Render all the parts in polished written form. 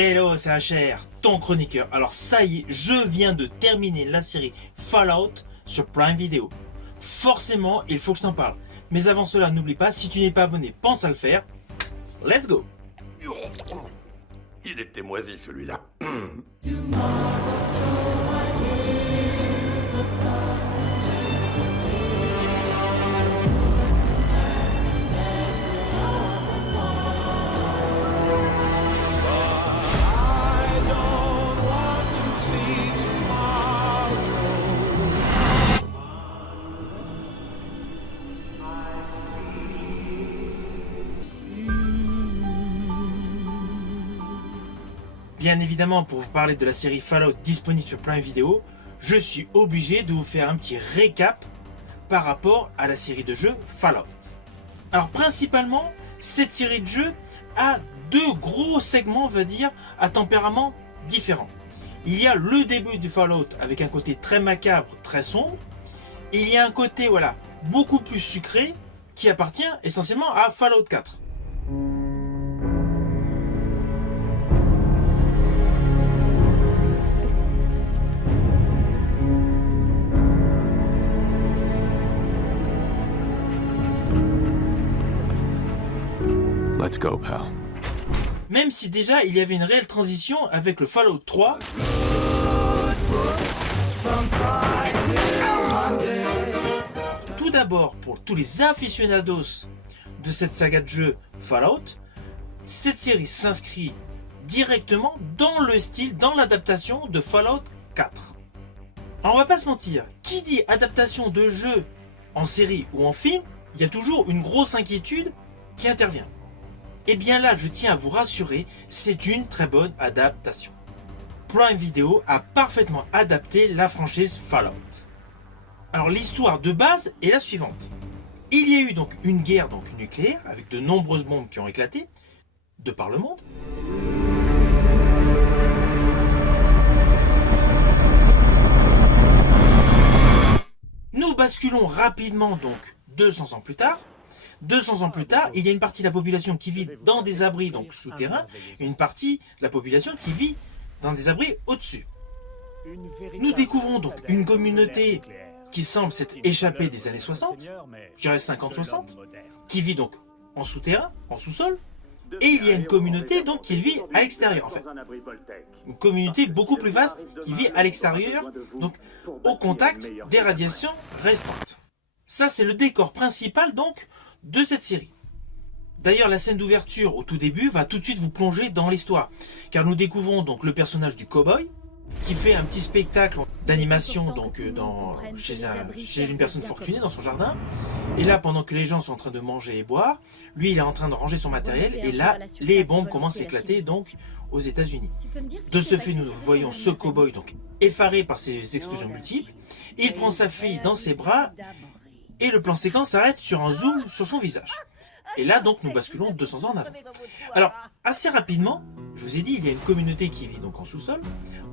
Hello, c'est HR, ton chroniqueur. Alors ça y est, je viens de terminer la série Fallout sur Prime Video. Forcément, il faut que je t'en parle. Mais avant cela, n'oublie pas, si tu n'es pas abonné, pense à le faire. Let's go! Il était moisi celui-là. Bien évidemment, pour vous parler de la série Fallout disponible sur Prime Video, je suis obligé de vous faire un petit récap par rapport à la série de jeux Fallout. Alors principalement, cette série de jeux a deux gros segments, on va dire, à tempérament différents. Il y a le début du Fallout avec un côté très macabre, très sombre. Et il y a un côté beaucoup plus sucré qui appartient essentiellement à Fallout 4. Let's go, pal. Même si déjà il y avait une réelle transition avec le Fallout 3. Tout d'abord, pour tous les aficionados de cette saga de jeux Fallout, cette série s'inscrit directement dans le style, dans l'adaptation de Fallout 4. Alors on va pas se mentir, qui dit adaptation de jeu en série ou en film, il y a toujours une grosse inquiétude qui intervient. Et bien là, je tiens à vous rassurer, c'est une très bonne adaptation. Prime Video a parfaitement adapté la franchise Fallout. Alors l'histoire de base est la suivante. Il y a eu donc une guerre nucléaire avec de nombreuses bombes qui ont éclaté de par le monde. Nous basculons rapidement donc 200 ans plus tard. 200 ans plus tard, il y a une partie de la population qui vit dans des abris donc souterrains et une partie de la population qui vit dans des abris au-dessus. Nous découvrons donc une communauté qui semble s'être échappée des années 60, je dirais 50-60, qui vit donc en souterrain, en sous-sol, et il y a une communauté donc qui vit à l'extérieur en fait. Une communauté beaucoup plus vaste qui vit à l'extérieur, donc au contact des radiations restantes. Ça c'est le décor principal donc de cette série. D'ailleurs, la scène d'ouverture au tout début va tout de suite vous plonger dans l'histoire, car nous découvrons donc le personnage du cow-boy qui fait un petit spectacle d'animation donc chez une personne fortunée dans son jardin. Et là, pendant que les gens sont en train de manger et boire, lui il est en train de ranger son matériel et là les bombes commencent à éclater donc aux États-Unis. De ce fait, nous voyons ce cow-boy donc effaré par ces explosions multiples. Il prend sa fille dans ses bras. Et le plan séquence s'arrête sur un zoom sur son visage. Et là donc nous basculons 200 ans en avant. Alors assez rapidement, je vous ai dit, il y a une communauté qui vit donc en sous-sol,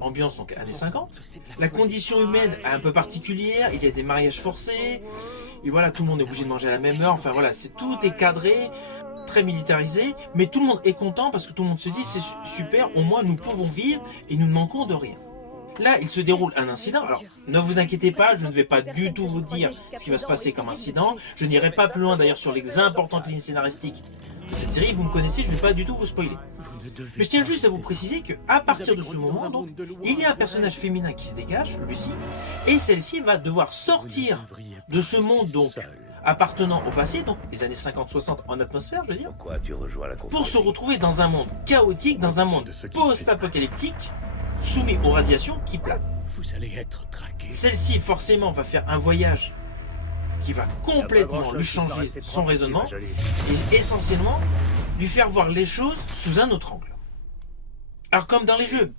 ambiance donc années 50. La condition humaine est un peu particulière, il y a des mariages forcés, et voilà, tout le monde est obligé de manger à la même heure, enfin voilà, tout est cadré, très militarisé, mais tout le monde est content parce que tout le monde se dit c'est super, au moins nous pouvons vivre et nous ne manquons de rien. Là, il se déroule un incident. Alors, ne vous inquiétez pas, je ne vais pas du tout vous dire ce qui va se passer comme incident. Je n'irai pas plus loin d'ailleurs sur les importantes lignes scénaristiques de cette série. Vous me connaissez, je ne vais pas du tout vous spoiler. Mais je tiens juste à vous préciser qu'à partir de ce moment, donc, il y a un personnage féminin qui se dégage, Lucy, et celle-ci va devoir sortir de ce monde donc appartenant au passé, donc les années 50-60 en atmosphère, je veux dire, pour se retrouver dans un monde chaotique, dans un monde post-apocalyptique, soumis aux radiations qui planent. Celle-ci forcément va faire un voyage qui va complètement lui changer son raisonnement et essentiellement lui faire voir les choses sous un autre angle. Alors comme dans les jeux,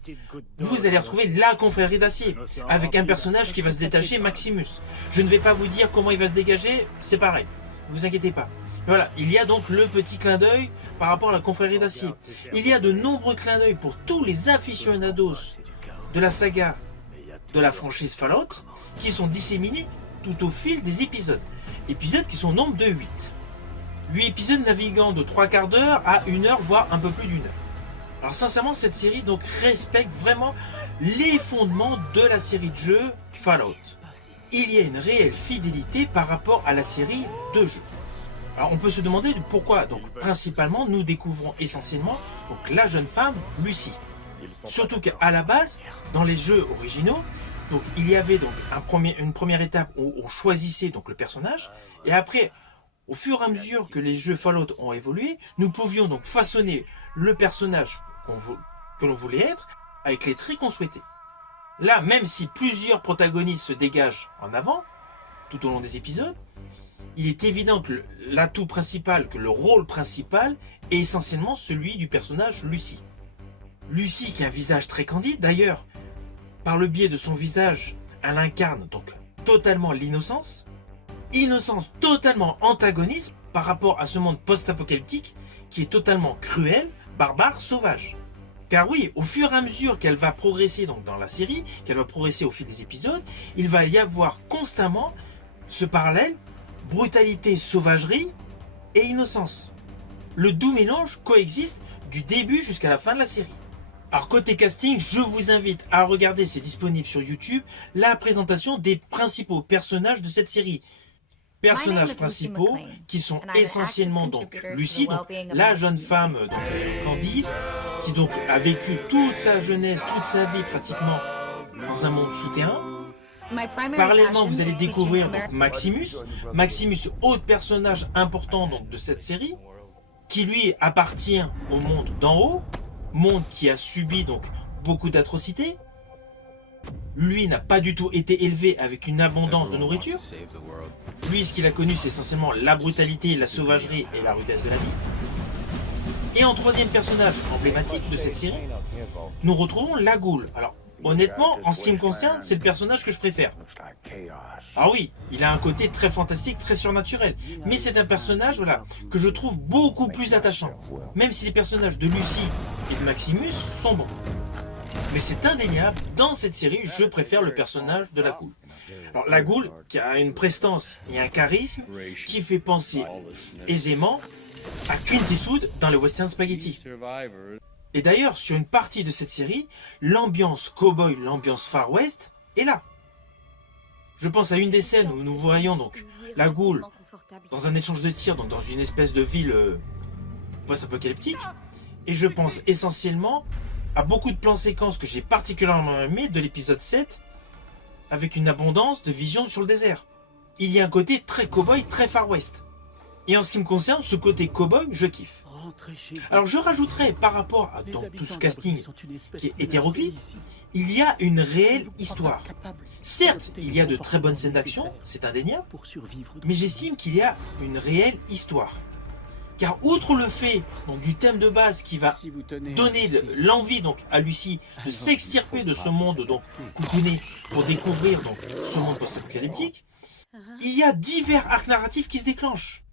vous allez retrouver la confrérie d'acier avec un personnage qui va se détacher, Maximus. Je ne vais pas vous dire comment il va se dégager, c'est pareil. Ne vous inquiétez pas. Voilà, il y a donc le petit clin d'œil par rapport à la confrérie d'acier. Il y a de nombreux clins d'œil pour tous les aficionados de la saga de la franchise Fallout qui sont disséminés tout au fil des épisodes. Épisodes qui sont au nombre de 8. 8 épisodes naviguant de 3/4 d'heure à 1 heure, voire un peu plus d'1 heure. Alors sincèrement, cette série donc respecte vraiment les fondements de la série de jeux Fallout. Il y a une réelle fidélité par rapport à la série de jeux. Alors on peut se demander pourquoi. Donc principalement, nous découvrons essentiellement donc, la jeune femme Lucy. Surtout qu'à la base, dans les jeux originaux, donc il y avait donc une première étape où on choisissait donc le personnage, et après, au fur et à mesure que les jeux Fallout ont évolué, nous pouvions donc façonner le personnage que l'on voulait être avec les traits qu'on souhaitait. Là, même si plusieurs protagonistes se dégagent en avant, tout au long des épisodes, il est évident que l'atout principal, que le rôle principal est essentiellement celui du personnage Lucy. Lucy qui a un visage très candide, d'ailleurs, par le biais de son visage, elle incarne donc totalement l'innocence. Innocence totalement antagoniste par rapport à ce monde post-apocalyptique qui est totalement cruel, barbare, sauvage. Car oui, au fur et à mesure qu'elle va progresser donc dans la série, qu'elle va progresser au fil des épisodes, il va y avoir constamment ce parallèle, brutalité, sauvagerie et innocence. Le doux mélange coexiste du début jusqu'à la fin de la série. Alors côté casting, je vous invite à regarder, c'est disponible sur YouTube, la présentation des principaux personnages de cette série. Personnages principaux qui sont essentiellement donc Lucy, donc la jeune femme donc, candide, qui donc a vécu toute sa jeunesse, toute sa vie pratiquement dans un monde souterrain. Parallèlement, vous allez découvrir donc Maximus. Maximus, autre personnage important donc, de cette série, qui lui appartient au monde d'en haut, monde qui a subi donc beaucoup d'atrocités. Lui n'a pas du tout été élevé avec une abondance de nourriture. Lui, ce qu'il a connu, c'est essentiellement la brutalité, la sauvagerie et la rudesse de la vie. Et en troisième personnage emblématique de cette série, nous retrouvons la Ghoul. Alors, honnêtement, en ce qui me concerne, c'est le personnage que je préfère. Ah oui, il a un côté très fantastique, très surnaturel. Mais c'est un personnage voilà, que je trouve beaucoup plus attachant. Même si les personnages de Lucy et de Maximus sont bons. Mais c'est indéniable, dans cette série, je préfère le personnage de la Ghoul. Alors la Ghoul, qui a une prestance et un charisme qui fait penser aisément à Clint Eastwood dans les western spaghetti. Et d'ailleurs, sur une partie de cette série, l'ambiance cowboy, l'ambiance Far West est là. Je pense à une des scènes où nous voyons donc la Ghoul dans un échange de tirs, donc dans une espèce de ville post-apocalyptique. Et je pense essentiellement à beaucoup de plans séquences que j'ai particulièrement aimés de l'épisode 7, avec une abondance de visions sur le désert. Il y a un côté très cow-boy, très Far West. Et en ce qui me concerne, ce côté cow-boy, je kiffe. Alors je rajouterais par rapport à donc, tout ce casting qui est hétéroclite, il y a une réelle histoire. Certes, il y a de très bonnes scènes d'action, c'est indéniable, mais j'estime qu'il y a une réelle histoire. Car outre le fait donc, du thème de base qui va donner l'envie donc, à Lucy de s'extirper de ce monde donc, coucouné pour découvrir donc, ce monde post-apocalyptique, il y a divers arcs narratifs qui se déclenchent.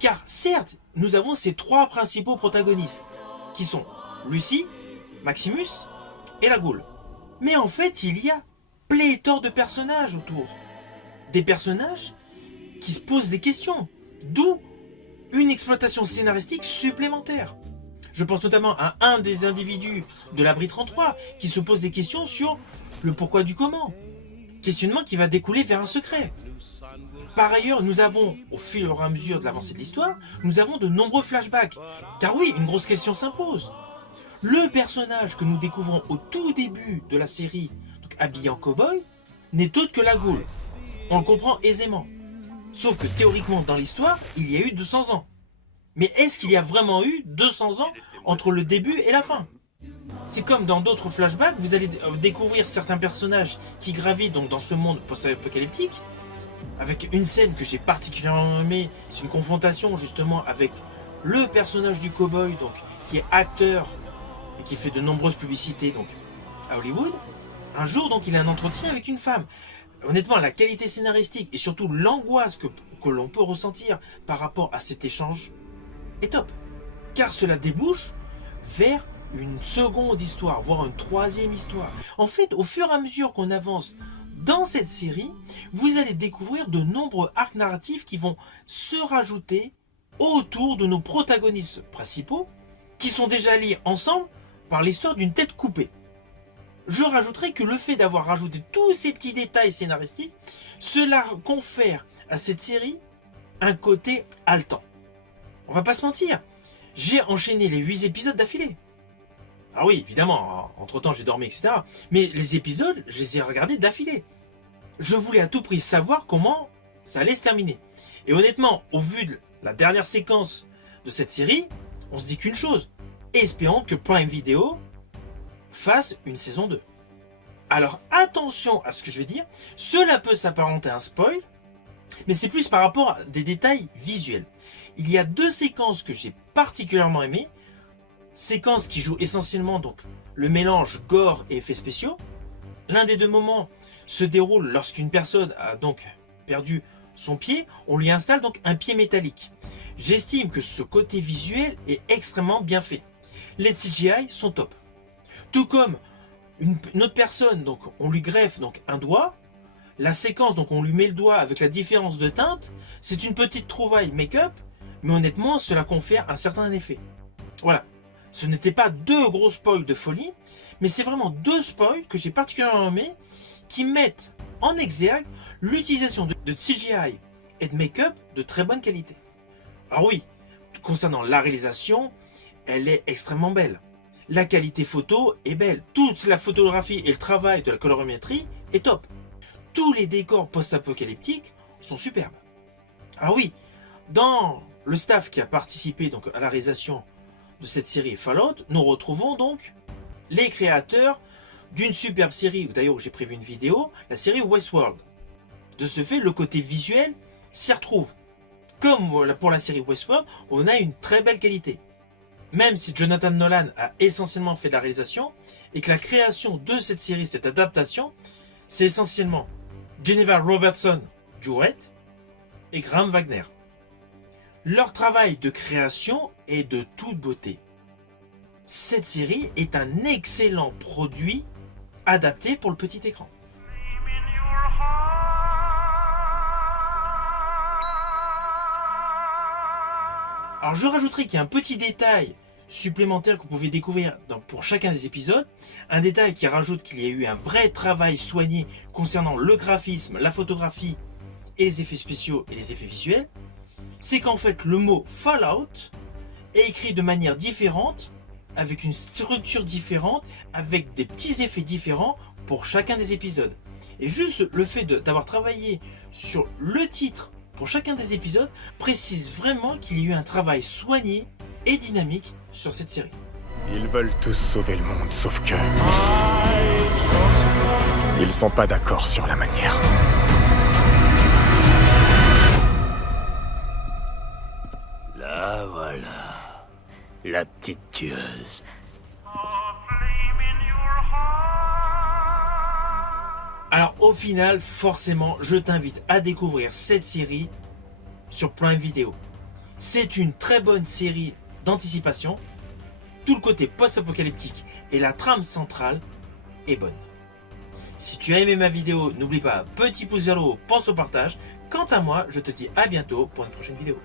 Car certes, nous avons ces trois principaux protagonistes, qui sont Lucy, Maximus et la Ghoul. Mais en fait, il y a pléthore de personnages autour. Des personnages qui se posent des questions, d'où une exploitation scénaristique supplémentaire. Je pense notamment à un des individus de l'abri 33 qui se pose des questions sur le pourquoi du comment. Questionnement qui va découler vers un secret. Par ailleurs, nous avons, au fur et à mesure de l'avancée de l'histoire, nous avons de nombreux flashbacks. Car oui, une grosse question s'impose. Le personnage que nous découvrons au tout début de la série, donc habillé en cow-boy, n'est autre que la Ghoul. On le comprend aisément. Sauf que théoriquement, dans l'histoire, il y a eu 200 ans. Mais est-ce qu'il y a vraiment eu 200 ans entre le début et la fin? C'est comme dans d'autres flashbacks, vous allez découvrir certains personnages qui gravitent donc dans ce monde post-apocalyptique, avec une scène que j'ai particulièrement aimée, c'est une confrontation justement avec le personnage du cow-boy, donc qui est acteur et qui fait de nombreuses publicités donc à Hollywood. Un jour, donc, il a un entretien avec une femme. Honnêtement, la qualité scénaristique et surtout l'angoisse que l'on peut ressentir par rapport à cet échange est top. Car cela débouche vers une seconde histoire, voire une troisième histoire. En fait, au fur et à mesure qu'on avance dans cette série, vous allez découvrir de nombreux arcs narratifs qui vont se rajouter autour de nos protagonistes principaux, qui sont déjà liés ensemble par l'histoire d'une tête coupée. Je rajouterai que le fait d'avoir rajouté tous ces petits détails scénaristiques, cela confère à cette série un côté haletant. On va pas se mentir, j'ai enchaîné les 8 épisodes d'affilée. Ah oui, évidemment, entre-temps j'ai dormi, etc. Mais les épisodes, je les ai regardés d'affilée. Je voulais à tout prix savoir comment ça allait se terminer. Et honnêtement, au vu de la dernière séquence de cette série, on se dit qu'une chose. Espérons que Prime Video fasse une saison 2. Alors attention à ce que je vais dire, cela peut s'apparenter à un spoil, mais c'est plus par rapport à des détails visuels. Il y a 2 séquences que j'ai particulièrement aimées, séquences qui jouent essentiellement donc le mélange gore et effets spéciaux. L'un des 2 moments se déroule lorsqu'une personne a donc perdu son pied, on lui installe donc un pied métallique. J'estime que ce côté visuel est extrêmement bien fait. Les CGI sont top. Tout comme une autre personne, donc on lui greffe donc un doigt. La séquence, donc on lui met le doigt avec la différence de teinte. C'est une petite trouvaille make-up, mais honnêtement, cela confère un certain effet. Voilà. Ce n'était pas 2 gros spoils de folie, mais c'est vraiment 2 spoils que j'ai particulièrement aimés, qui mettent en exergue l'utilisation de CGI et de make-up de très bonne qualité. Alors oui, concernant la réalisation, elle est extrêmement belle. La qualité photo est belle. Toute la photographie et le travail de la colorimétrie est top. Tous les décors post-apocalyptiques sont superbes. Alors oui, dans le staff qui a participé donc à la réalisation de cette série Fallout, nous retrouvons donc les créateurs d'une superbe série, d'ailleurs j'ai prévu une vidéo, la série Westworld. De ce fait, le côté visuel s'y retrouve. Comme pour la série Westworld, on a une très belle qualité. Même si Jonathan Nolan a essentiellement fait de la réalisation, et que la création de cette série, cette adaptation, c'est essentiellement Jennifer Robertson du Wet et Graham Wagner. Leur travail de création est de toute beauté. Cette série est un excellent produit adapté pour le petit écran. Alors je rajouterai qu'il y a un petit détail supplémentaire que vous pouvez découvrir pour chacun des épisodes. Un détail qui rajoute qu'il y a eu un vrai travail soigné concernant le graphisme, la photographie et les effets spéciaux et les effets visuels. C'est qu'en fait le mot Fallout est écrit de manière différente, avec une structure différente, avec des petits effets différents pour chacun des épisodes. Et juste le fait d'avoir travaillé sur le titre pour chacun des épisodes précise vraiment qu'il y a eu un travail soigné et dynamique sur cette série. Ils veulent tous sauver le monde, sauf que... ils sont pas d'accord sur la manière. Là, voilà. La petite tueuse. Alors au final, forcément, je t'invite à découvrir cette série sur Prime Video. C'est une très bonne série d'anticipation. Tout le côté post-apocalyptique et la trame centrale est bonne. Si tu as aimé ma vidéo, n'oublie pas, petit pouce vers le haut, pense au partage. Quant à moi, je te dis à bientôt pour une prochaine vidéo.